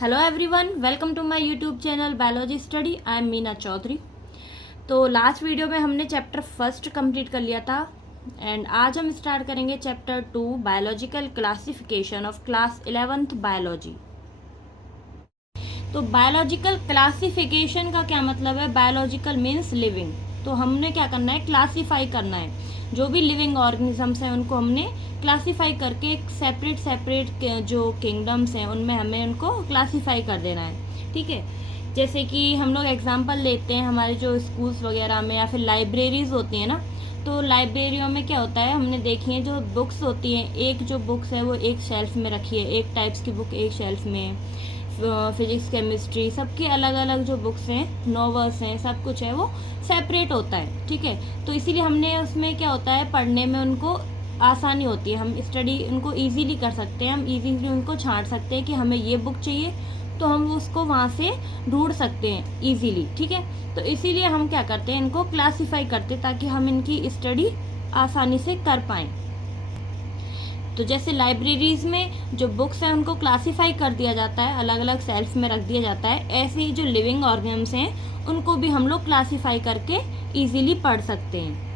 Hello everyone, welcome to my YouTube channel biology study. I am Meena Chaudhary. तो last video में हमने chapter first complete कर लिया था एंड आज हम स्टार्ट करेंगे chapter 2 biological classification of class 11th biology. तो बायोलॉजिकल क्लासिफिकेशन का क्या मतलब है? Biological means living. तो हमने क्या करना है? क्लासीफाई करना है। जो भी लिविंग ऑर्गेनिजम्स हैं उनको हमने क्लासीफाई करके एक सेपरेट जो किंगडम्स हैं उनमें हमें उनको क्लासीफाई कर देना है। ठीक है, जैसे कि हम लोग एग्जांपल लेते हैं हमारे जो स्कूल्स वगैरह में या फिर लाइब्रेरीज होती हैं ना, तो लाइब्रेरियों में क्या होता है, हमने देखी है जो बुक्स होती हैं, एक जो बुक्स है वो एक शेल्फ में रखी है, एक टाइप्स की बुक एक शेल्फ में, फिजिक्स केमिस्ट्री सबकी अलग अलग जो बुक्स हैं, नॉवेल्स हैं, सब कुछ है वो सेपरेट होता है। ठीक है, तो इसीलिए हमने उसमें क्या होता है, पढ़ने में उनको आसानी होती है, हम स्टडी उनको इजीली कर सकते हैं, हम इजीली उनको छांट सकते हैं कि हमें ये बुक चाहिए तो हम उसको वहाँ से ढूंढ सकते हैं इजीली। ठीक है, तो इसीलिए हम क्या करते हैं, इनको क्लासीफाई करते हैं ताकि हम इनकी स्टडी आसानी से कर पाएँ। तो जैसे लाइब्रेरीज में जो बुक्स हैं उनको क्लासीफाई कर दिया जाता है, अलग अलग सेल्फ में रख दिया जाता है, ऐसे ही जो लिविंग ऑर्गेनिम्स हैं उनको भी हम लोग क्लासीफाई करके इजीली पढ़ सकते हैं।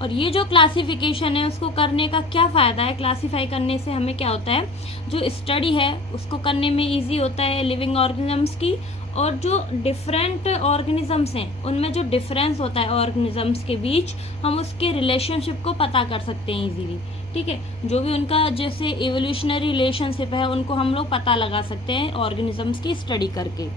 और ये जो क्लासिफिकेशन है उसको करने का क्या फ़ायदा है? क्लासीफाई करने से हमें क्या होता है, जो स्टडी है उसको करने में इजी होता है लिविंग ऑर्गेनिजम्स की, और जो डिफरेंट ऑर्गेनिजम्स हैं उनमें जो डिफरेंस होता है ऑर्गेनिजम्स के बीच, हम उसके रिलेशनशिप को पता कर सकते हैं इजीली। ठीक है, जो भी उनका जैसे एवोल्यूशनरी रिलेशनशिप है उनको हम लोग पता लगा सकते हैं ऑर्गेनिजम्स की स्टडी करके।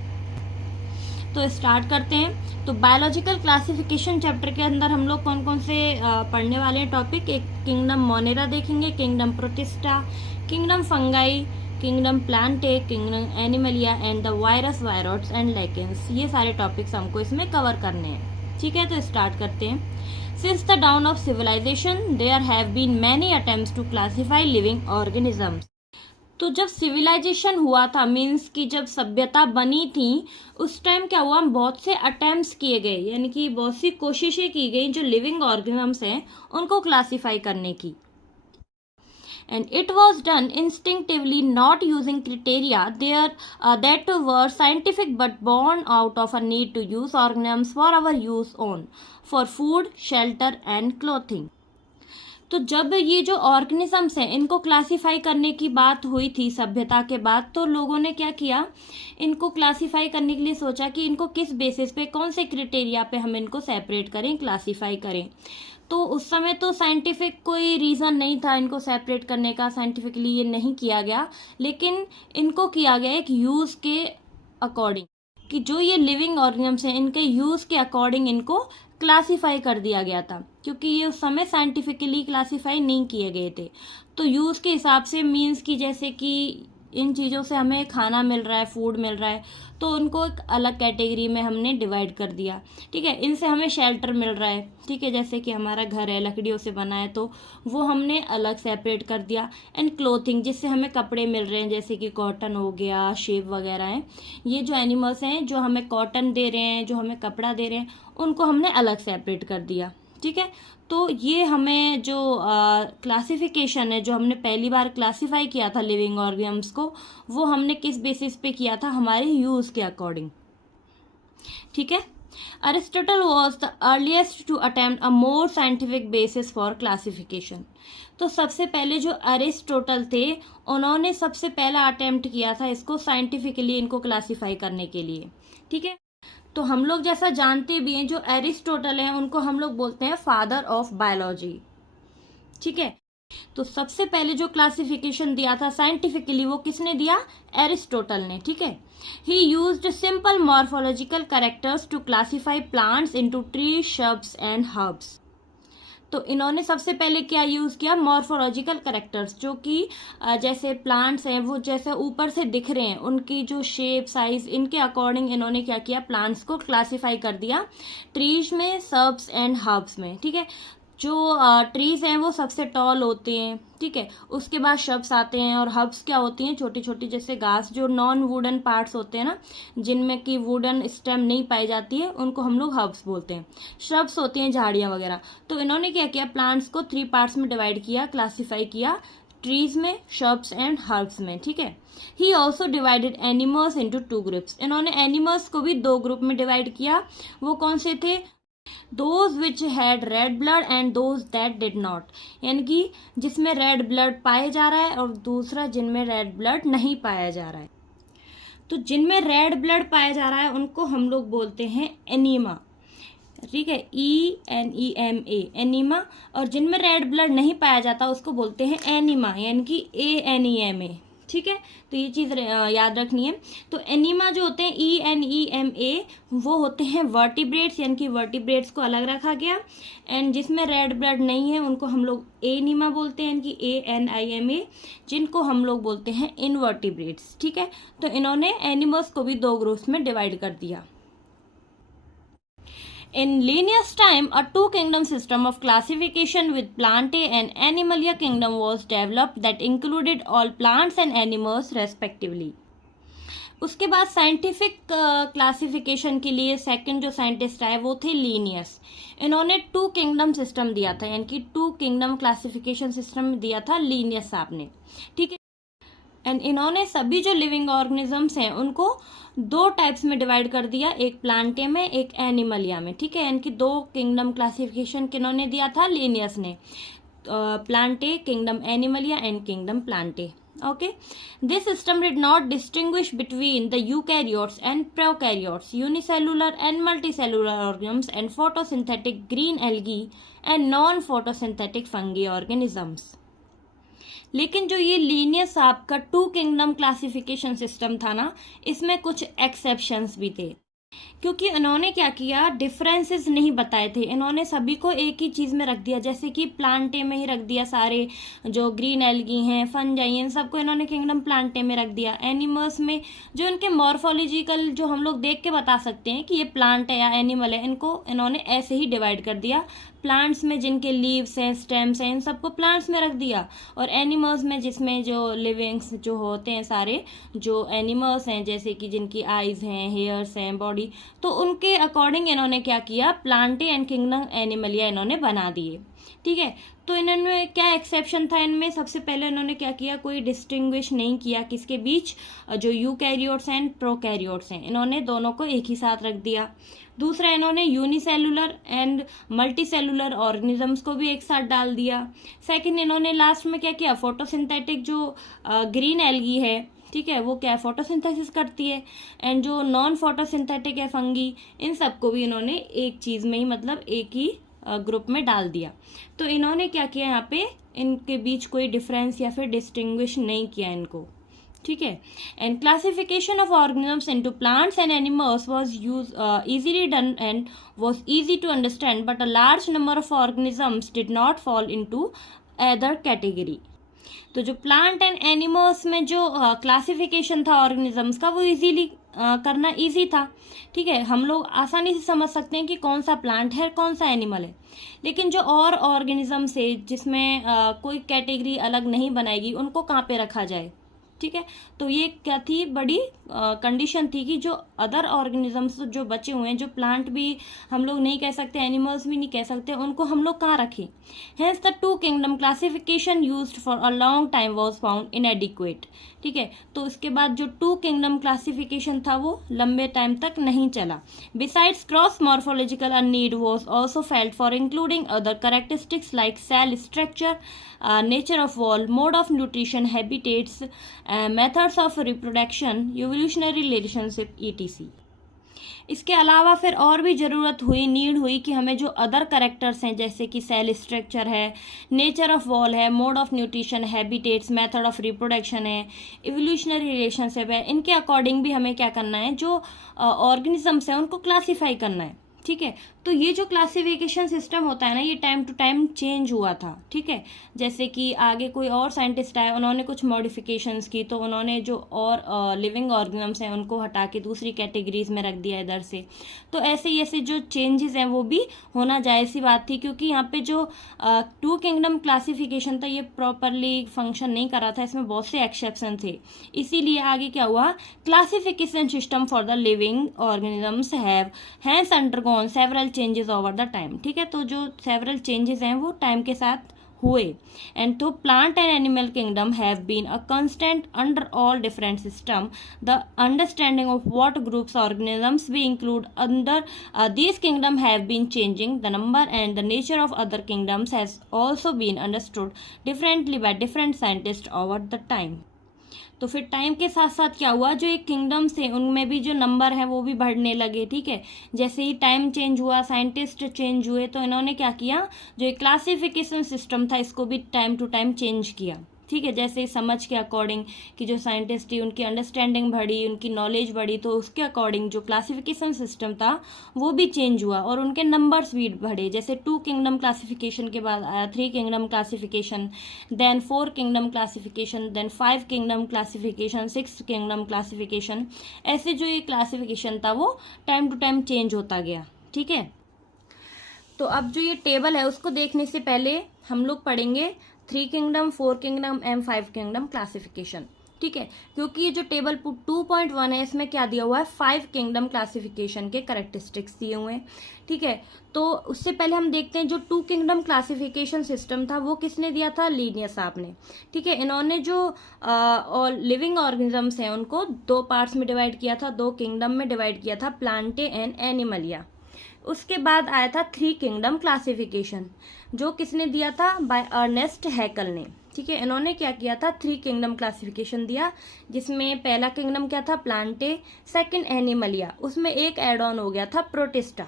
तो स्टार्ट करते हैं। तो बायोलॉजिकल क्लासिफिकेशन चैप्टर के अंदर हम लोग कौन कौन से पढ़ने वाले हैं टॉपिक? एक किंगडम मोनेरा देखेंगे, kingdom Protista, kingdom Fungi, kingdom Plantae, kingdom Animalia and the virus, viroids and lichens. ये सारे टॉपिक्स हमको इसमें कवर करने हैं। ठीक है, तो स्टार्ट करते हैं। Since the dawn of civilization there have been many attempts to classify living organisms. तो जब सिविलाइजेशन हुआ था, मीन्स कि जब सभ्यता बनी थी, उस टाइम क्या हुआ, बहुत से अटेम्प्ट्स किए गए, यानी कि बहुत सी कोशिशें की गई जो लिविंग ऑर्गेनिजम्स हैं उनको क्लासीफाई करने की। And it was done instinctively, not using criteria there that were scientific but born out of a need to use organisms for our use on, for food, shelter and clothing. तो जब ये जो organisms हैं इनको classify करने की बात हुई थी सभ्यता के बाद, तो लोगों ने क्या किया, इनको क्लासीफाई करने के लिए सोचा कि इनको किस बेसिस पे, कौन से क्राइटेरिया पे हम इनको सेपरेट करें, क्लासीफाई करें। तो उस समय तो साइंटिफिक कोई रीज़न नहीं था इनको सेपरेट करने का, साइंटिफिकली ये नहीं किया गया, लेकिन इनको किया गया एक यूज़ के अकॉर्डिंग, कि जो ये लिविंग ऑर्गेनिजम्स हैं इनके यूज़ के अकॉर्डिंग इनको क्लासीफाई कर दिया गया था, क्योंकि ये उस समय साइंटिफिकली क्लासीफाई नहीं किए गए थे। तो यूज़ के हिसाब से, मीन्स कि जैसे कि इन चीज़ों से हमें खाना मिल रहा है, फूड मिल रहा है, तो उनको एक अलग कैटेगरी में हमने डिवाइड कर दिया। ठीक है, इनसे हमें शेल्टर मिल रहा है, ठीक है, जैसे कि हमारा घर है लकड़ियों से बना है, तो वो हमने अलग सेपरेट कर दिया। एंड क्लोथिंग, जिससे हमें कपड़े मिल रहे हैं, जैसे कि कॉटन हो गया, शेप वगैरह हैं, ये जो एनिमल्स हैं जो हमें कॉटन दे रहे हैं, जो हमें कपड़ा दे रहे हैं, उनको हमने अलग सेपरेट कर दिया। ठीक है, तो ये हमें जो क्लासिफिकेशन है, जो हमने पहली बार क्लासीफाई किया था लिविंग ऑर्गेनिजम्स को, वो हमने किस बेसिस पे किया था, हमारे यूज़ के अकॉर्डिंग। ठीक है, Aristotle was the earliest to attempt a more scientific basis for classification. तो सबसे पहले जो अरिस्टोटल थे, उन्होंने सबसे पहला अटेम्प्ट किया था इसको साइंटिफिकली इनको क्लासीफाई करने के लिए। ठीक है, तो हम लोग जैसा जानते भी हैं, जो एरिस्टोटल हैं उनको हम लोग बोलते हैं फादर ऑफ बायोलॉजी। ठीक है, तो सबसे पहले जो क्लासिफिकेशन दिया था साइंटिफिकली वो किसने दिया? एरिस्टोटल ने। ठीक है, he used simple morphological characters to classify plants into tree, shrubs and herbs. तो इन्होंने सबसे पहले क्या यूज़ किया? मॉर्फोलॉजिकल कैरेक्टर्स, जो कि जैसे प्लांट्स हैं वो जैसे ऊपर से दिख रहे हैं, उनकी जो शेप, साइज, इनके अकॉर्डिंग इन्होंने क्या किया, प्लांट्स को क्लासीफाई कर दिया ट्रीज में, सर्ब्स एंड हर्ब्स में। ठीक है, जो ट्रीज हैं वो सबसे टॉल होते हैं। ठीक है, उसके बाद शब्स आते हैं, और हर्ब्स क्या होती हैं, छोटी छोटी जैसे घास, जो नॉन वुडन पार्ट्स होते हैं ना, जिनमें कि वुडन स्टेम नहीं पाई जाती है, उनको हम लोग हर्ब्स बोलते हैं। श्रब्स होती हैं झाड़ियाँ वगैरह। तो इन्होंने क्या किया, प्लांट्स को 3 पार्ट्स में डिवाइड किया, क्लासीफाई किया ट्रीज में, शर्ब्स एंड हर्ब्स में, ठीक है। He also divided animals into 2 groups, इन्होंने एनिमल्स को भी 2 ग्रुप में डिवाइड किया। वो कौन से थे? Those which had read blood and those that did not, यानी कि जिसमें रेड ब्लड पाया जा रहा है और दूसरा जिनमें रेड ब्लड नहीं पाया जा रहा है। तो जिनमें रेड ब्लड पाया जा रहा है उनको हम लोग बोलते हैं एनीमा, ठीक है, ENEMA, एनीमा। और जिनमें रेड ब्लड नहीं पाया जाता उसको बोलते हैं एनीमा, यानी कि ANEMA, ठीक है। तो ये चीज़ याद रखनी है। तो एनीमा जो होते हैं ENEMA वो होते हैं वर्टिब्रेट्स, यानी कि वर्टिब्रेट्स को अलग रखा गया। एंड जिसमें रेड ब्लड नहीं है उनको हम लोग एनीमा बोलते हैं, यानी कि ANIMA, जिनको हम लोग बोलते हैं इनवर्टिब्रेट्स, ठीक है। तो इन्होंने एनिमल्स को भी 2 ग्रुप्स में डिवाइड कर दिया। In Linnaeus' time, a two-kingdom system of classification with Plantae and Animalia kingdom was developed that included all plants and animals respectively. उसके बाद साइंटिफिक क्लासिफिकेशन के लिए सेकंड जो साइंटिस्ट आए वो थे लीनियस। इन्होंने 2 किंगडम सिस्टम दिया था, यानी कि 2 किंगडम क्लासिफिकेशन सिस्टम दिया था लीनियस साहब ने, ठीक है। एंड इन्होंने सभी जो लिविंग ऑर्गेनिजम्स हैं उनको 2 टाइप्स में डिवाइड कर दिया, एक प्लांटे में, एक एनिमलिया में, ठीक है। यानी कि 2 किंगडम क्लासिफिकेशन किन्होंने दिया था? लीनियस ने। Plantae, kingdom Animalia and kingdom Plantae, okay. This system did not distinguish between the eukaryotes and prokaryotes, unicellular and multicellular organisms and photosynthetic green algae and non photosynthetic fungi organisms. लेकिन जो ये Linnaeus आपका 2 kingdom classification system था ना, इसमें कुछ exceptions भी थे, क्योंकि इन्होंने क्या किया, डिफरेंसेस नहीं बताए थे। इन्होंने सभी को एक ही चीज़ में रख दिया, जैसे कि प्लांटे में ही रख दिया, सारे जो ग्रीन एल्गी हैं, फंजाई, इन सबको इन्होंने किंगडम प्लांटे में रख दिया। एनिमल्स में जो इनके मॉर्फोलॉजिकल जो हम लोग देख के बता सकते हैं कि ये प्लांट है या एनिमल है, इनको इन्होंने ऐसे ही डिवाइड कर दिया। प्लांट्स में जिनके लीव्स हैं, स्टेम्स हैं, इन सबको प्लांट्स में रख दिया। और एनिमल्स में जिसमें जो लिविंग्स जो होते हैं, सारे जो एनिमल्स हैं, जैसे कि जिनकी आइज़ हैं, हेयर्स हैं, बॉडी, तो उनके अकॉर्डिंग इन्होंने क्या किया, प्लांटे एंड किंगडम एनिमलिया इन्होंने बना दिए, ठीक है। तो इन्होंने क्या एक्सेप्शन था इनमें? सबसे पहले इन्होंने क्या किया, कोई डिस्टिंग्विश नहीं किया किसके बीच, जो यूकैरियोट्स एंड प्रोकैरियोट्स हैं, इन्होंने दोनों को एक ही साथ रख दिया। दूसरा, इन्होंने यूनिसेलुलर एंड मल्टीसेलुलर ऑर्गेनिजम्स को भी एक साथ डाल दिया। सेकंड, इन्होंने लास्ट में क्या किया, फोटोसिंथेटिक जो ग्रीन एल्गी है, ठीक है, वो क्या फोटोसिंथेसिस करती है, एंड जो नॉन फोटोसिंथेटिक है, फंगी, इन सबको भी इन्होंने एक चीज़ में ही, मतलब एक ही ग्रुप में डाल दिया। तो इन्होंने क्या किया, यहाँ पे इनके बीच कोई डिफरेंस या फिर डिस्टिंग्विश नहीं किया इनको, ठीक है। And classification of organisms into plants and animals was easily done and was easy to understand, but a large number of organisms did not fall into other category. तो जो प्लांट एंड एनिमल्स में जो classification था organisms का, वो easily करना easy था, ठीक है। हम लोग आसानी से समझ सकते हैं कि कौन सा प्लांट है, कौन सा एनिमल है। लेकिन जो और ऑर्गेनिजम्स है जिसमें कोई कैटेगरी अलग नहीं बनाएगी, उनको कहाँ पे रखा जाए, ठीक है। तो ये क्या थी, बड़ी कंडीशन थी कि जो अदर ऑर्गेनिजम्स जो बचे हुए हैं, जो प्लांट भी हम लोग नहीं कह सकते, एनिमल्स भी नहीं कह सकते, उनको हम लोग कहाँ रखें। Hence the 2 kingdom classification used for a long time was found इनएडिक्वेट, ठीक है। तो उसके बाद जो 2 किंगडम क्लासिफिकेशन था वो लंबे टाइम तक नहीं चला। Besides gross morphological a need was also felt for including other characteristics like cell structure, nature of wall, mode of nutrition, habitats, methods of reproduction, evolutionary relationship, ETC। इसके अलावा फिर और भी ज़रूरत हुई, नीड हुई कि हमें जो अदर करेक्टर्स हैं, जैसे कि सेल स्ट्रक्चर है, नेचर ऑफ वॉल है, mode of nutrition, habitats, method of reproduction है, इवोल्यूशनरी रिलेशनशिप है, इनके अकॉर्डिंग भी हमें क्या करना है, जो ऑर्गेनिजम्स हैं उनको क्लासीफाई करना है, ठीक है। तो ये जो क्लासिफिकेशन सिस्टम होता है ना, ये टाइम टू टाइम चेंज हुआ था, ठीक है। जैसे कि आगे कोई और साइंटिस्ट आए, उन्होंने कुछ मॉडिफिकेशंस की, तो उन्होंने जो और लिविंग ऑर्गेनिजम्स हैं उनको हटा के दूसरी कैटेगरीज में रख दिया इधर से। तो ऐसे जो चेंजेस हैं वो भी होना जायज़ सी बात थी, क्योंकि यहाँ पे जो 2 किंगडम क्लासिफिकेशन था ये प्रॉपरली फंक्शन नहीं कर रहा था, इसमें बहुत से एक्सेप्शन थे। इसीलिए आगे क्या हुआ, classification system for the living organisms have hence undergone several changes over the time, ठीक है। तो जो सेवरल चेंजेस हैं वो टाइम के साथ हुए। एंड तो plant and animal kingdom have been a constant under all different system. The understanding of what groups organisms we include under these kingdom have been changing. The number and the nature of other kingdoms has also been understood differently by different scientists over the time. तो फिर time के साथ साथ क्या हुआ, जो एक kingdoms थे उनमें भी जो नंबर है वो भी बढ़ने लगे। ठीक है, जैसे ही टाइम चेंज हुआ, साइंटिस्ट चेंज हुए, तो इन्होंने क्या किया, जो एक क्लासिफिकेशन सिस्टम था इसको भी टाइम टू टाइम चेंज किया। ठीक है, जैसे समझ के अकॉर्डिंग कि जो साइंटिस्ट थी उनकी अंडरस्टैंडिंग बढ़ी, उनकी नॉलेज बढ़ी, तो उसके अकॉर्डिंग जो क्लासिफिकेशन सिस्टम था वो भी चेंज हुआ और उनके नंबर्स भी बढ़े। जैसे 2 किंगडम क्लासिफिकेशन के बाद आया 3 kingdom classification, then 4 kingdom classification, then 5 kingdom classification, 6 kingdom classification. ऐसे जो ये क्लासिफिकेशन था वो टाइम टू टाइम चेंज होता गया। ठीक है, तो अब जो ये टेबल है उसको देखने से पहले हम लोग पढ़ेंगे 3 kingdom, 4 kingdom and 5 kingdom classification. ठीक है, क्योंकि ये जो टेबल 2.1 है इसमें क्या दिया हुआ है, 5 किंगडम क्लासिफिकेशन के कैरेक्टरिस्टिक्स दिए हुए हैं। ठीक है, तो उससे पहले हम देखते हैं जो 2 किंगडम क्लासिफिकेशन सिस्टम था वो किसने दिया था, लीनियस साहब ने। ठीक है, इन्होंने जो लिविंग ऑर्गेनिजम्स हैं उनको 2 पार्ट्स में डिवाइड किया था, 2 किंगडम में डिवाइड किया था, प्लांटे एंड एनिमलिया। उसके बाद आया था 3 किंगडम क्लासिफिकेशन, जो किसने दिया था, बाय अर्नेस्ट हैकल ने। ठीक है, इन्होंने क्या किया था, 3 किंगडम क्लासिफिकेशन दिया, जिसमें पहला किंगडम क्या था, प्लांटे, सेकंड एनिमलिया, उसमें एक एड ऑन हो गया था प्रोटिस्टा।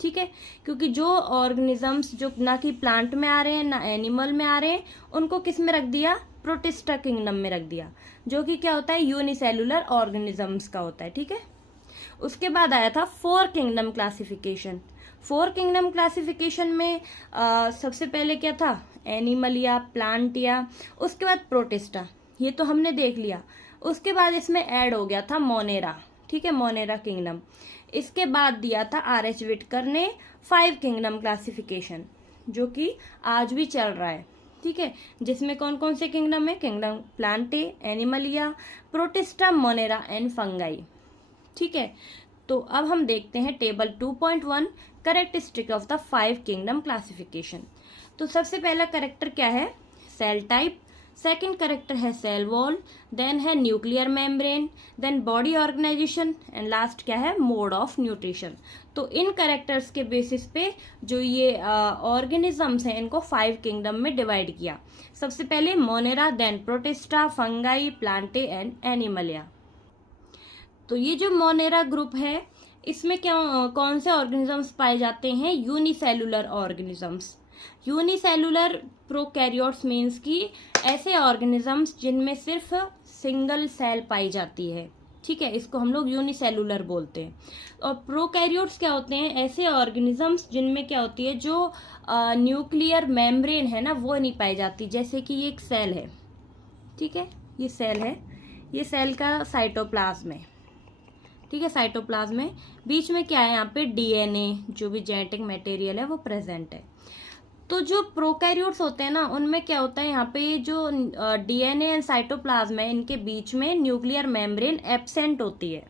ठीक है, क्योंकि जो ऑर्गेनिजम्स जो ना कि प्लांट में आ रहे हैं ना एनिमल में आ रहे हैं, उनको किस में रख दिया, प्रोटिस्टा किंगडम में रख दिया, जो कि क्या होता है, यूनिसेलुलर ऑर्गेनिजम्स का होता है। ठीक है, उसके बाद आया था 4 किंगडम क्लासिफिकेशन। 4 किंगडम क्लासिफिकेशन में सबसे पहले क्या था, एनिमलिया, प्लांटिया, उसके बाद प्रोटिस्टा, ये तो हमने देख लिया। उसके बाद इसमें ऐड हो गया था मोनेरा। ठीक है, मोनेरा किंगडम। इसके बाद दिया था आर.एच. विटकर ने 5 किंगडम क्लासिफिकेशन, जो कि आज भी चल रहा है। ठीक है, जिसमें कौन कौन से किंगडम है, kingdom Plantae, Animalia, Protista, Monera and Fungi. ठीक है, तो अब हम देखते हैं table 2.1 characteristic of the 5 kingdom classification. तो सबसे पहला कैरेक्टर क्या है, सेल टाइप, सेकंड कैरेक्टर है सेल वॉल, देन है nuclear membrane, then body organisation and last क्या है, मोड ऑफ न्यूट्रिशन। तो इन कैरेक्टर्स के बेसिस पे जो ये ऑर्गेनिजम्स हैं इनको 5 किंगडम में डिवाइड किया। सबसे पहले Monera, then Protista, Fungi, Plantae and Animalia. तो ये जो मोनेरा ग्रुप है इसमें क्या कौन से ऑर्गेनिजम्स पाए जाते हैं, unicellular organisms. Unicellular prokaryotes means कि ऐसे ऑर्गेनिजम्स जिनमें सिर्फ सिंगल सेल पाई जाती है। ठीक है, इसको हम लोग यूनिसेलुलर बोलते हैं। और प्रोकैरियोट्स क्या होते हैं, ऐसे ऑर्गेनिजम्स जिनमें क्या होती है, जो न्यूक्लियर मेम्ब्रेन है ना वो नहीं पाई जाती। जैसे कि ये एक सेल है, ठीक है, ये सेल है, ये सेल का साइटोप्लाज्म है। ठीक है, साइटोप्लाज्म में बीच में क्या है, यहाँ पे डीएनए जो भी जेनेटिक मटेरियल है वो प्रेजेंट है। तो जो प्रोकैरियोट्स होते हैं ना उनमें क्या होता है, यहाँ पे जो डीएनए एंड साइटोप्लाज्म है इनके बीच में न्यूक्लियर मेम्ब्रेन एब्सेंट होती है,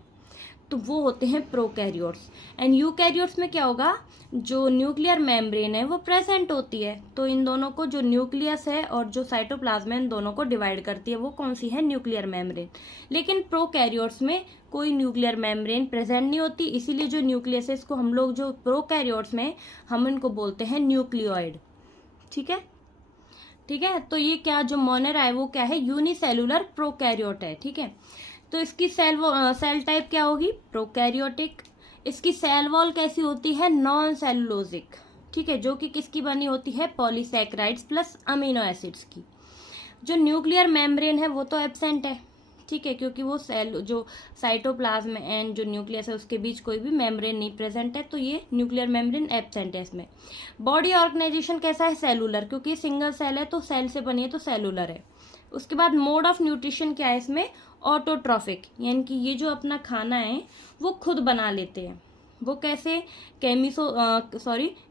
तो वो होते हैं प्रोकैरियोट्स। एंड यूकैरियोट्स में क्या होगा, जो न्यूक्लियर मेम्ब्रेन है वो प्रेजेंट होती है। तो इन दोनों को, जो न्यूक्लियस है और जो साइटोप्लाज्म है, इन दोनों को डिवाइड करती है, वो कौन सी है, न्यूक्लियर मेम्ब्रेन। लेकिन प्रोकैरियोट्स में कोई न्यूक्लियर मेम्ब्रेन प्रेजेंट नहीं होती, इसीलिए जो न्यूक्लियस है इसको हम लोग जो प्रोकैरियोट्स में हम इनको बोलते हैं न्यूक्लियोइड। ठीक है, ठीक है, तो ये क्या जो मोनेरा है वो क्या है, यूनिसेलुलर प्रोकैरियोट है। ठीक है, तो इसकी सेल टाइप क्या होगी, प्रोकैरियोटिक। इसकी सेल वॉल कैसी होती है, नॉन सेलुलोजिक। ठीक है, जो कि किसकी बनी होती है, पॉलीसैकेराइड्स प्लस अमीनो एसिड्स की। जो न्यूक्लियर मेम्ब्रेन है वो तो एब्सेंट है। ठीक है, क्योंकि वो सेल जो साइटोप्लाज्म एंड जो न्यूक्लियस है उसके बीच कोई भी मेम्ब्रेन नहीं प्रेजेंट है, तो ये न्यूक्लियर मेम्ब्रेन एब्सेंट है इसमें। बॉडी ऑर्गेनाइजेशन कैसा है, सेलुलर, क्योंकि सिंगल सेल है तो सेल से बनी है तो सेलुलर है। उसके बाद मोड ऑफ न्यूट्रिशन क्या है इसमें, ऑटोट्रॉफिक, यानी कि ये जो अपना खाना है वो खुद बना लेते हैं। वो कैसे,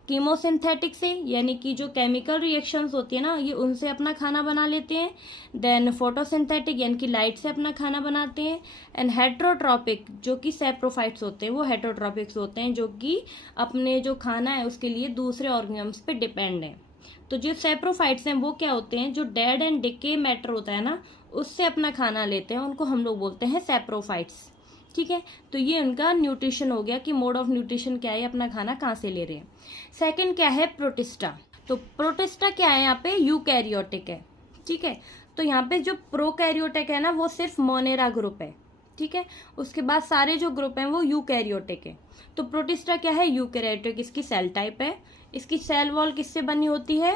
कीमोसिंथेटिक से, यानी कि जो केमिकल रिएक्शंस होती है ना ये उनसे अपना खाना बना लेते हैं। देन फोटोसिंथेटिक, यानी कि लाइट से अपना खाना बनाते हैं। एंड हेट्रोट्रॉपिक, जो कि सैप्रोफाइट्स होते हैं, वो हेट्रोट्रॉपिक्स होते हैं जो कि अपने जो खाना है उसके लिए दूसरे ऑर्गेनिजम्स पे डिपेंड है। तो जो सेप्रोफाइट्स हैं वो क्या होते हैं, जो डेड एंड डिके मैटर होता है ना, उससे अपना खाना लेते हैं, उनको हम लोग बोलते हैं सेप्रोफाइट्स। ठीक है, तो ये उनका न्यूट्रिशन हो गया कि मोड ऑफ न्यूट्रिशन क्या है, अपना खाना कहाँ से ले रहे हैं। सेकंड क्या है, प्रोटिस्टा। तो प्रोटिस्टा क्या है, यहाँ पे यूकैरियोटिक है। ठीक है, तो यहाँ पे जो प्रोकैरियोटिक है ना वो सिर्फ मोनेरा ग्रुप है। ठीक है, उसके बाद सारे जो ग्रुप हैं वो यूकैरियोटिक है। तो प्रोटिस्टा क्या है, यूकैरियोटिक, इसकी सेल टाइप है। इसकी सेल वॉल किससे बनी होती है,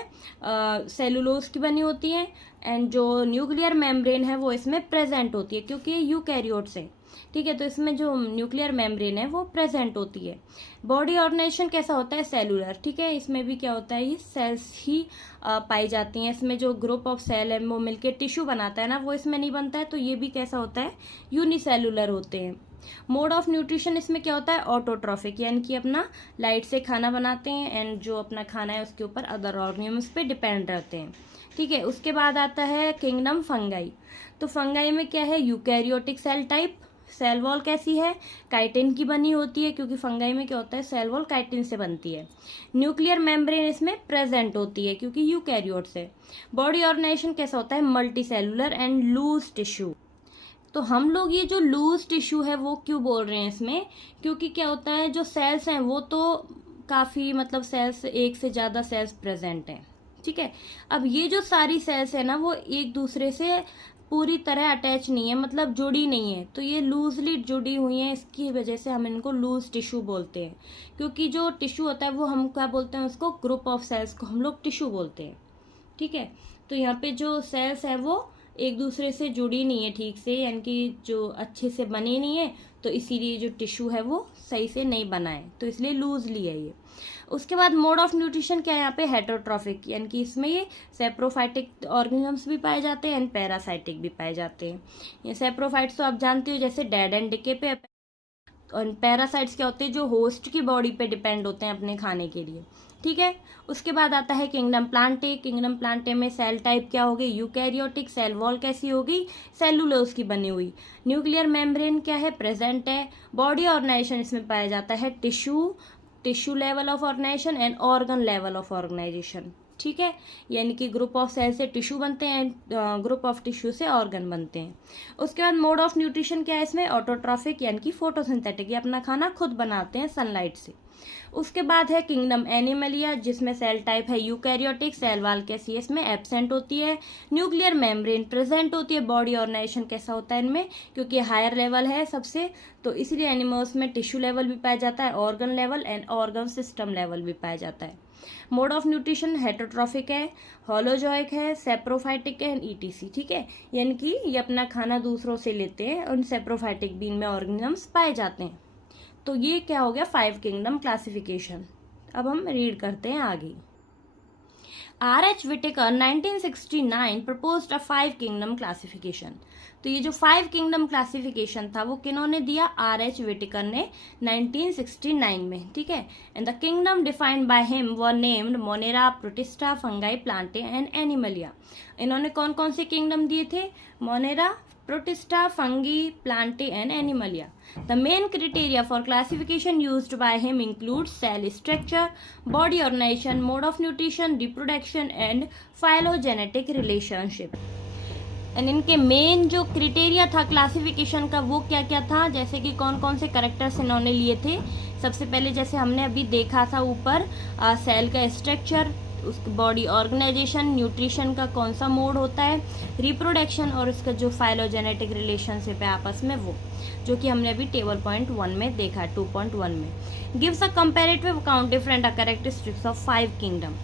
सेलुलोज की बनी होती है। एंड जो न्यूक्लियर मेम्ब्रेन है वो इसमें प्रेजेंट होती है, क्योंकि ये यूकैरियोट्स है। ठीक है, तो इसमें जो न्यूक्लियर मेम्ब्रेन है वो प्रेजेंट होती है। बॉडी ऑर्गेनाइजेशन कैसा होता है, सेलुलर। ठीक है, इसमें भी क्या होता है, ये सेल्स ही पाई जाती हैं। इसमें जो ग्रुप ऑफ सेल है वो मिलके टिश्यू बनाता है ना, वो इसमें नहीं बनता है। तो ये भी कैसा होता है, यूनिसेलुलर होते हैं। मोड ऑफ न्यूट्रिशन इसमें क्या होता है, ऑटोट्रॉफिक, यानी कि अपना लाइट से खाना बनाते हैं एंड जो अपना खाना है उसके ऊपर अदर ऑर्गेनिजम्स पे डिपेंड रहते हैं। ठीक है, उसके बाद आता है किंगडम फंगाई। तो फंगाई में क्या है, eukaryotic cell type. Cell wall कैसी है, काइटिन की बनी होती है, क्योंकि फंगाई में क्या होता है, सेल वॉल काइटिन से बनती है। न्यूक्लियर मेम्ब्रेन इसमें प्रेजेंट होती है क्योंकि यूकैरियोट्स है। बॉडी ऑर्गेनाइजेशन कैसा होता है, multi cellular and loose tissue. तो हम लोग ये जो लूज टिश्यू है वो क्यों बोल रहे हैं इसमें, क्योंकि क्या होता है, जो सेल्स हैं वो तो काफ़ी मतलब सेल्स, एक से ज़्यादा सेल्स प्रेजेंट हैं। ठीक है, अब ये जो सारी सेल्स है ना वो एक दूसरे से पूरी तरह अटैच नहीं है, मतलब जुड़ी नहीं है। तो ये लूजली जुड़ी हुई हैं, इसकी वजह से हम इनको लूज टिश्यू बोलते हैं। क्योंकि जो टिश्यू होता है वो हम क्या बोलते हैं, उसको ग्रुप ऑफ सेल्स को हम लोग टिश्यू बोलते हैं। ठीक है, तो यहाँ पे जो सेल्स है वो एक दूसरे से जुड़ी नहीं है ठीक से, यानी कि जो अच्छे से बनी नहीं है, तो इसीलिए जो टिश्यू है वो सही से नहीं बना है, तो इसलिए लूजली है ये। उसके बाद मोड ऑफ न्यूट्रिशन क्या है यहाँ पे, हेटरोट्रॉफिक, यानी कि इसमें ये सेप्रोफाइटिक ऑर्गेनिजम्स भी पाए जाते हैं एंड पैरासाइटिक भी पाए जाते हैं। ये सेप्रोफाइट्स तो आप जानते हो, जैसे डेड एंड डिके पे। और पैरासाइट्स क्या होते हैं, जो होस्ट की बॉडी पे डिपेंड होते हैं अपने खाने के लिए। ठीक है, उसके बाद आता है किंगडम प्लांटे। किंगडम प्लांटे में सेल टाइप क्या होगी, यूकैरियोटिक। सेल वॉल कैसी होगी, सेलुलोज की बनी हुई। न्यूक्लियर मेम्ब्रेन क्या है, प्रेजेंट है। बॉडी ऑर्गेनाइजेशन इसमें पाया जाता है tissue level of organisation and organ level of organisation. ठीक है, यानी कि ग्रुप ऑफ सेल से टिश्यू बनते हैं, ग्रुप ऑफ टिश्यू से ऑर्गन बनते हैं। उसके बाद मोड ऑफ न्यूट्रिशन क्या है इसमें, ऑटोट्रॉफिक, यानी कि फोटोसिंथेटिक, ये अपना खाना खुद बनाते हैं सनलाइट से। उसके बाद है किंगडम एनिमलिया, जिसमें सेल टाइप है यूकैरियोटिक। सेल वॉल कैसी है, इसमें एब्सेंट होती है। न्यूक्लियर मेम्ब्रेन प्रेजेंट होती है। बॉडी ऑर्गेनाइजेशन कैसा होता है इनमें, क्योंकि हायर लेवल है सबसे, तो इसलिए एनिमल्स में टिश्यू लेवल भी पाया जाता है, organ level and organ system level भी पाया जाता है। मोड ऑफ न्यूट्रिशन हेटरोट्रॉफिक है, होलोजोइक है, सेप्रोफाइटिक है एंड ईटीसी। ठीक है, यानी कि ये अपना खाना दूसरों से लेते हैं और सेप्रोफाइटिक भी इनमें ऑर्गेनिजम्स पाए जाते हैं। तो ये क्या हो गया, 5 किंगडम क्लासिफिकेशन। अब हम रीड करते हैं आगे। R.H. Whittaker 1969 proposed a 5 kingdom classification। तो ये जो 5 किंगडम क्लासिफिकेशन था वो किन्होंने दिया, R.H. Whittaker ने 1969 में। ठीक है, and the kingdom defined by him were named Monera, protista, Fungi, Plantae and Animalia. इन्होंने कौन कौन से किंगडम दिए थे, Monera, protista, fungi, Plantae and Animalia. The main criteria for classification used by him include cell structure, body organization, mode of nutrition, reproduction and phylogenetic relationship। And इनके main जो criteria था classification का वो क्या क्या था, जैसे कि कौन कौन से कैरेक्टर्स इन्होंने लिए थे। सबसे पहले जैसे हमने अभी देखा था ऊपर, सेल का स्ट्रक्चर, उसकी बॉडी ऑर्गेनाइजेशन, न्यूट्रिशन का कौन सा मोड होता है, रिप्रोडक्शन और उसका जो फाइलोजेनेटिक रिलेशनशिप है आपस में, वो जो कि हमने अभी टेबल पॉइंट 1 में देखा, 2.1 में। Gives a comparative account different characteristics of 5 kingdom.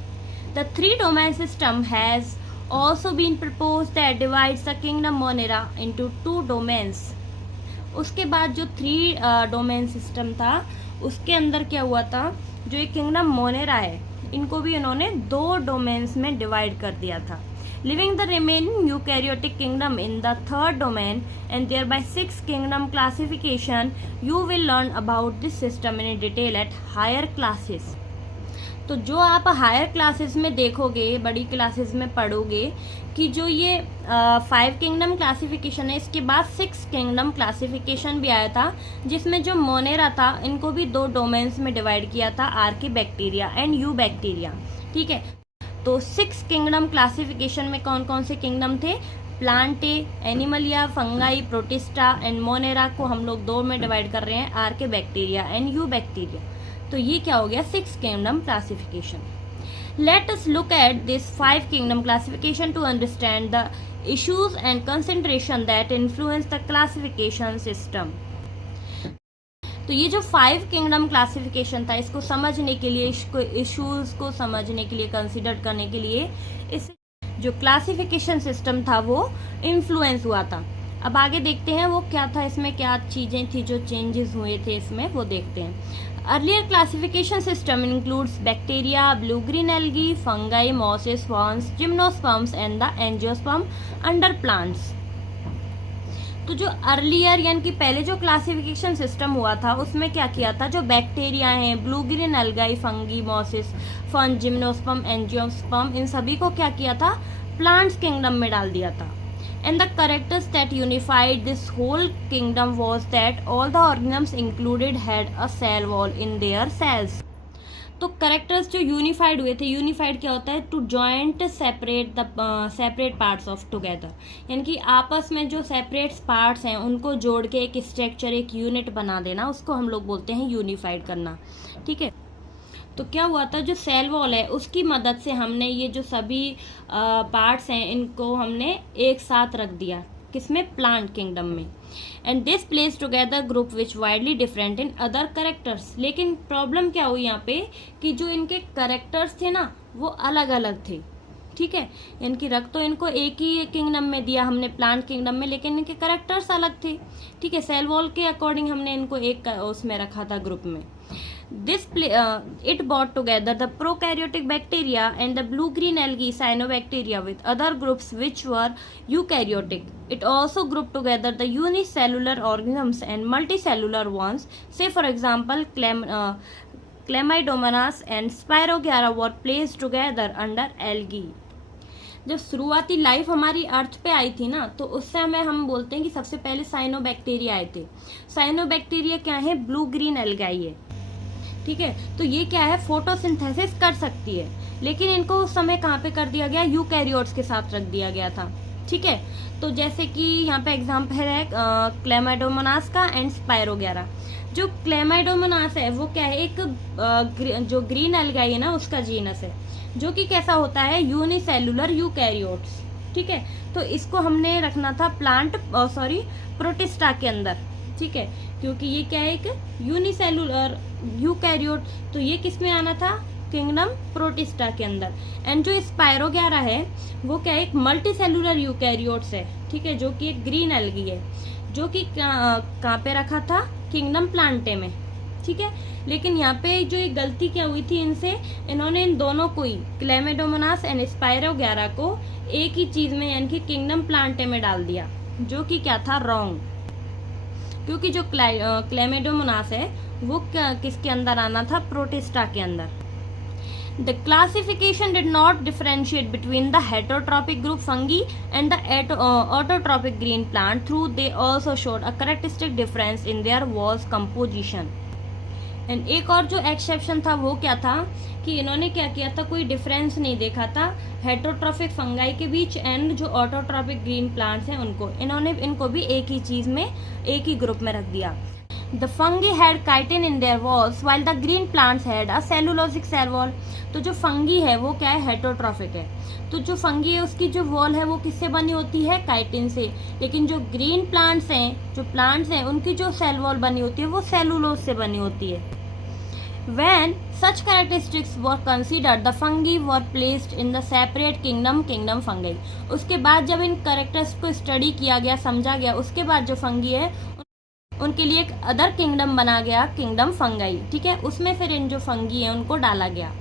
The 3 domain system has also been proposed that divides the kingdom Monera into 2 domains। उसके बाद जो 3 डोमेन सिस्टम था उसके अंदर क्या हुआ था, जो ये किंगडम मोनेरा है इनको भी इन्होंने 2 डोमेन्स में डिवाइड कर दिया था। Leaving the remaining eukaryotic kingdom in the 3rd domain and thereby 6 kingdom classification. You will learn about this system in detail at higher classes. तो जो आप हायर क्लासेस में देखोगे, बड़ी क्लासेस में पढ़ोगे कि जो ये 5 किंगडम क्लासिफिकेशन है, इसके बाद 6 किंगडम क्लासिफिकेशन भी आया था, जिसमें जो मोनेरा था इनको भी 2 डोमेन्स में डिवाइड किया था, Archie bacteria and you bacteria. ठीक है, तो 6 किंगडम क्लासिफिकेशन में कौन कौन से किंगडम थे? Plantae, Animalia, fungi, protista and Monera को हम लोग 2 में डिवाइड कर रहे हैं, आर्के बैक्टीरिया एंड यू बैक्टीरिया। तो ये क्या हो गया? 6 kingdom classification. Let us look at this 5 kingdom classification to understand the issues and concentration that influence the classification system. तो ये जो 5 किंगडम क्लासिफिकेशन था, इसको समझने के लिए, इसको इश्यूज को समझने के लिए, कंसिडर करने के लिए इस जो क्लासिफिकेशन सिस्टम था वो इन्फ्लुएंस हुआ था। अब आगे देखते हैं वो क्या था, इसमें क्या चीजें थी जो चेंजेस हुए थे इसमें, वो देखते हैं। Earlier classification system includes bacteria, blue-green algae, fungi, mosses, worms, gymnosperms and the angiosperm under plants. तो जो अर्लियर यानी कि पहले जो क्लासिफिकेशन सिस्टम हुआ था उसमें क्या किया था, जो बैक्टीरिया हैं, blue green algae, fungi, mosses, fern, gymnosperm, angiosperm, इन सभी को क्या किया था? प्लांट्स किंगडम में डाल दिया था। And the characters that unified this whole kingdom was that all the organisms included had a cell wall in their cells. तो कैरेक्टर्स जो यूनिफाइड हुए थे, यूनिफाइड क्या होता है? To joint separate the separate parts of together, यानी कि आपस में जो सेपरेट पार्ट्स हैं उनको जोड़ के एक स्ट्रक्चर, एक यूनिट बना देना, उसको हम लोग बोलते हैं यूनिफाइड करना। ठीक है, तो क्या हुआ था, जो सेल वॉल है उसकी मदद से हमने ये जो सभी पार्ट्स हैं इनको हमने एक साथ रख दिया, किसमें? प्लांट किंगडम में। And this place together group which widely different in other characters. लेकिन प्रॉब्लम क्या हुई यहाँ पे कि जो इनके करेक्टर्स थे ना वो अलग अलग थे। ठीक है, इनकी रख तो इनको एक ही किंगडम में दिया हमने, प्लांट किंगडम में, लेकिन इनके करेक्टर्स अलग थे। ठीक है, सेल वॉल के अकॉर्डिंग हमने इनको एक उसमें रखा था, ग्रुप में। It brought together the prokaryotic bacteria and the blue-green algae cyanobacteria with other groups which were eukaryotic. It also grouped together the unicellular organisms and multicellular ones. Say for example, Chlamydomonas and Spirogyra were placed together under algae. जब शुरुआती life हमारी अर्थ पे आई थी ना, तो उस समय हम बोलते हैं कि सबसे पहले साइनोबैक्टीरिया आए थे। साइनोबैक्टीरिया क्या है? ब्लू ग्रीन एल्गाई है। ठीक है, तो ये क्या है? फोटोसिंथेसिस कर सकती है, लेकिन इनको उस समय कहाँ पे कर दिया गया? यूकैरियोट्स के साथ रख दिया गया था। ठीक है, तो जैसे कि यहाँ पे एग्जाम्पल है क्लेमाइडोमोनास का एंड स्पायरोगैरा। जो क्लेमाइडोमोनास है वो क्या है? एक जो ग्रीन एल्गाई है ना उसका जीनस है, जो कि कैसा होता है? Unicellular eukaryotes. ठीक है, तो इसको हमने रखना था प्रोटिस्टा के अंदर। ठीक है, क्योंकि ये क्या है? एक यूनिसेलुलर यूकैरियोट, तो ये किस में आना था? किंगडम प्रोटिस्टा के अंदर। एंड जो स्पायरोगैरा है वो क्या है? एक मल्टीसेलुलर यूकैरियोट्स है। ठीक है, जो कि एक ग्रीन एल्गी है, जो कि कहाँ पे रखा था? किंगडम प्लांटे में। ठीक है, लेकिन यहाँ पे जो एक गलती क्या हुई थी इनसे, इन्होंने इन दोनों को ही, क्लेमेडोमोनास एंड स्पायरोगैरा को, एक ही चीज में यानी कि किंगडम प्लांटे में डाल दिया, जो कि क्या था? रॉन्ग। क्योंकि जो क्लेमेडोमोनास है वो किसके अंदर आना था? प्रोटिस्टा के अंदर। The classification did not differentiate between the heterotrophic group fungi and the autotrophic green plant, through they also showed a characteristic difference in their walls composition. And एक और जो एक्सेप्शन था वो क्या था कि इन्होंने क्या किया था? कोई डिफरेंस नहीं देखा था हेटरोट्रॉफिक फंगाई के बीच एंड जो ऑटोट्रॉफिक ग्रीन प्लांट्स हैं उनको, इन्होंने इनको भी एक ही चीज में, एक ही ग्रुप में रख दिया। The fungi had chitin in their walls while the green plants had a cellulosic cell wall. तो जो फंगी है वो क्या है? हेटरोट्रॉफिक है। तो जो फंगी है उसकी जो वॉल है वो किससे बनी होती है? काइटिन से। लेकिन जो ग्रीन प्लांट्स हैं, जो प्लांट्स हैं, उनकी जो सेल वॉल बनी होती है वो सेलुलोज से बनी होती है। When such characteristics were considered, the fungi were placed in the separate kingdom fungi. उसके बाद जब इन कैरेक्टर्स को स्टडी किया गया, समझा गया, उसके बाद जो फंगी है उनके लिए एक अदर किंगडम बना गया, किंगडम फंगाई। ठीक है, उसमें फिर इन जो फंगी है उनको डाला गया।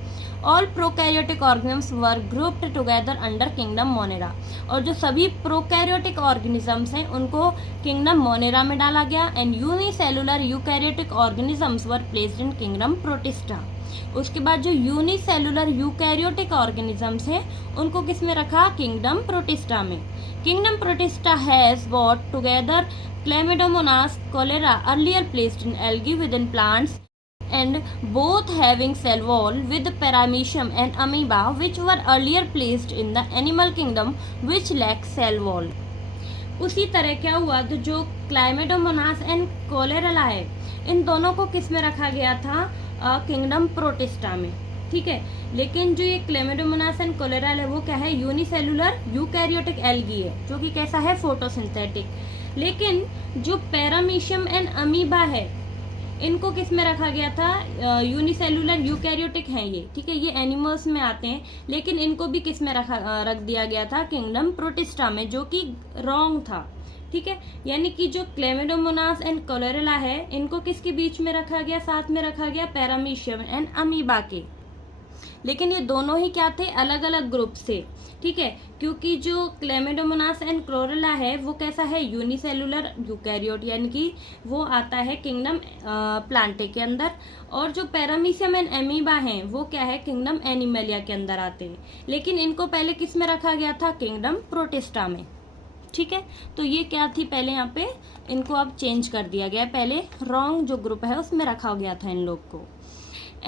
All prokaryotic organisms were grouped together under kingdom Monera. और जो सभी प्रोकैरियोटिक ऑर्गेनिजम्स हैं उनको किंगडम मोनेरा में डाला गया। And unicellular eukaryotic organisms were placed in kingdom protista. उसके बाद जो यूनिसेलुलर यूकैरियोटिक ऑर्गेनिजम्स हैं उनको किस में रखा? किंगडम प्रोटिस्टा में। Kingdom protista has brought together Chlamydomonas, cholera, earlier placed in algae within plants, and both having cell wall with paramecium and amoeba which were earlier placed in the animal kingdom which lack cell wall. उसी तरह क्या हुआ, तो जो क्लाइमेडोमोनास and कोलेरेला है, इन दोनों को किस में रखा गया था, किंगडम प्रोटिस्टा में, ठीक है। लेकिन जो ये क्लेमिडोमोनास एंड कोलेरेला है वो क्या है, यूनिसेलुलर यूकैरियोटिक एल्गी है, जो कि कैसा है, फोटोसिंथेटिक। लेकिन जो पैरामीशियम एंड अमीबा है, इनको किस में रखा गया था, यूनिसेलुलर यूकैरियोटिक हैं ये, ठीक है, ये एनिमल्स में आते हैं, लेकिन इनको भी किस में रख दिया गया था, किंगडम प्रोटिस्टा में, जो कि रॉन्ग था, ठीक है। यानी कि जो क्लेमिडोमोनास एंड कोलेरेला है, इनको किसके बीच में रखा गया, साथ में रखा गया पैरामीशियम एंड अमीबा के। लेकिन ये दोनों ही क्या थे, अलग अलग ग्रुप से, ठीक है, क्योंकि जो क्लेमिडोमोनास एंड कोलेरेला है वो कैसा है, यूनिसेलुलर यूकैरियोट, यानी कि वो आता है किंगडम प्लांटे के अंदर, और जो पैरामीशियम एंड अमीबा हैं वो क्या है, किंगडम एनिमलिया के अंदर आते हैं। लेकिन इनको पहले किस में रखा गया था, किंगडम प्रोटिस्टा में, ठीक है। तो ये क्या थी, पहले यहाँ पे इनको अब चेंज कर दिया गया, पहले रॉन्ग जो ग्रुप है उसमें रखा गया था इन लोग को।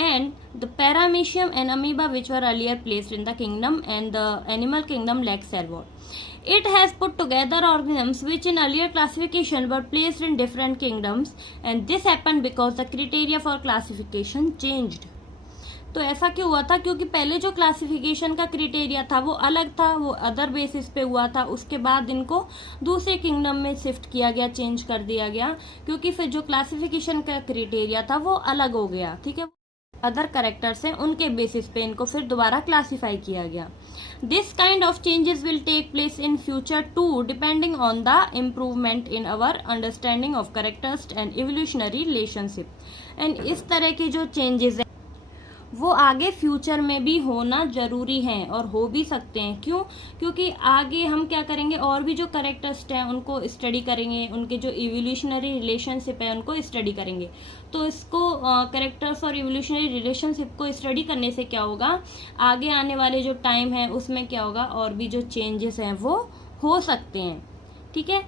And the paramecium and amoeba which were earlier placed in the kingdom and the animal kingdom lack cell wall. It has put together organisms which in earlier classification were placed in different kingdoms and this happened because the criteria for classification changed. तो ऐसा क्यों हुआ था, क्योंकि पहले जो classification का criteria था वो अलग था, वो अदर बेसिस पे हुआ था, उसके बाद इनको दूसरे किंगडम में शिफ्ट किया गया, चेंज कर दिया गया, क्योंकि फिर जो क्लासिफिकेशन का क्राइटेरिया था वो अलग हो गया, ठीक है। अदर कैरेक्टर्स हैं उनके बेसिस पे इनको फिर दोबारा क्लासिफाई किया गया। This kind of changes will take place in future too depending on the improvement in our understanding of characters and evolutionary relationship. And इस तरह के जो चेंजेस हैं वो आगे फ्यूचर में भी होना जरूरी है और हो भी सकते हैं। क्यों, क्योंकि आगे हम क्या करेंगे, और भी जो कैरेक्टर्स हैं उनको स्टडी करेंगे, उनके जो इवोल्यूशनरी रिलेशनशिप है उनको स्टडी करेंगे। तो इसको कैरेक्टर्स और इवोल्यूशनरी रिलेशनशिप को स्टडी करने से क्या होगा, आगे आने वाले जो टाइम है उसमें क्या होगा, और भी जो चेंजेस हैं वो हो सकते हैं, ठीक है।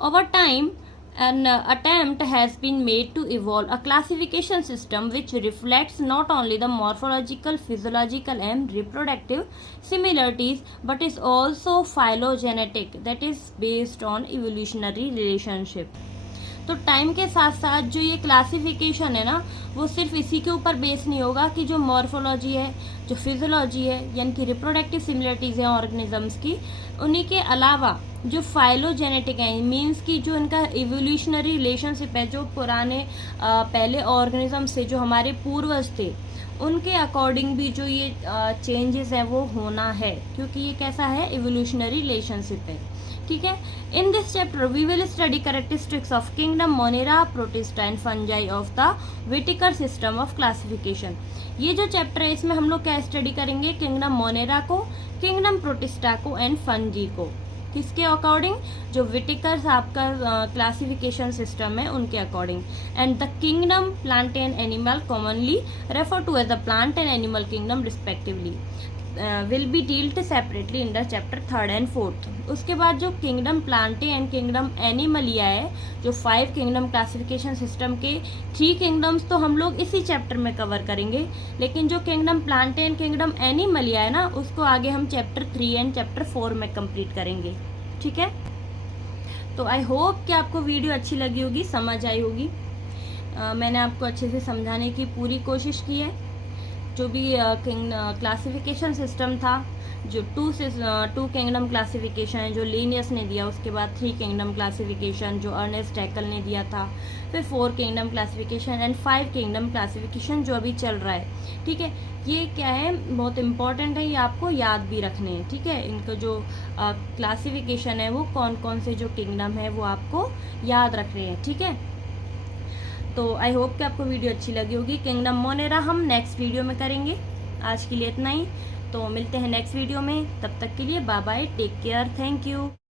Over time an attempt has been made to evolve a classification system which reflects not only the morphological, physiological and reproductive similarities but is also phylogenetic, that is based on evolutionary relationship. तो time के साथ साथ जो ये classification है ना, वो सिर्फ इसी के ऊपर बेस नहीं होगा कि जो मॉर्फोलॉजी है, जो फिजियोलॉजी है, यानी कि रिप्रोडक्टिव सिमिलरिटीज़ हैं ऑर्गेनिजम्स की, उन्हीं के अलावा जो फाइलोजेनेटिक है, मीन्स कि जो इनका इवोल्यूशनरी रिलेशनशिप है, जो पुराने पहले ऑर्गेनिज्म से जो हमारे पूर्वज थे उनके अकॉर्डिंग भी जो ये चेंजेस हैं वो होना है, क्योंकि ये कैसा है, इवोल्यूशनरी रिलेशनशिप है, ठीक है। In this chapter we will study characteristics of kingdom Monera, Protista and Fungi of the Whittaker system of classification. ये जो चैप्टर है इसमें हम लोग क्या स्टडी करेंगे, किंगडम मोनेरा को, किंगडम प्रोटिस्टा को एंड फंजी को, किसके अकॉर्डिंग, जो व्हिटेकर आपका क्लासिफिकेशन सिस्टम है उनके according. And the kingdom plant and animal commonly refer to as the plant and animal kingdom respectively will be dealt separately in the chapter 3rd and 4th। उसके बाद जो kingdom Plantae and kingdom Animalia है, जो 5 kingdom classification system के 3 kingdoms तो हम लोग इसी चैप्टर में कवर करेंगे, लेकिन जो kingdom Plantae and kingdom Animalia है ना, उसको आगे हम चैप्टर 3 एंड चैप्टर 4 में कंप्लीट करेंगे, ठीक है। तो आई होप कि आपको वीडियो अच्छी लगी होगी, समझ आई होगी। मैंने आपको अच्छे से समझाने की पूरी कोशिश की है। जो भी क्लासिफिकेशन सिस्टम था, जो 2 किंगडम क्लासिफिकेशन है जो लीनियस ने दिया, उसके बाद 3 किंगडम क्लासिफिकेशन जो अर्नेस्ट हैकल ने दिया था, फिर 4 kingdom classification and 5 kingdom classification जो अभी चल रहा है, ठीक है। ये क्या है, बहुत इंपॉर्टेंट है, ये आपको याद भी रखने हैं, ठीक है। इनका जो क्लासिफिकेशन है वो कौन कौन से जो किंगडम है वो आपको याद रखने हैं, ठीक है। तो आई होप कि आपको वीडियो अच्छी लगी होगी। किंगडम मोनेरा हम नेक्स्ट वीडियो में करेंगे। आज के लिए इतना ही, तो मिलते हैं नेक्स्ट वीडियो में। तब तक के लिए bye bye, take care, thank you.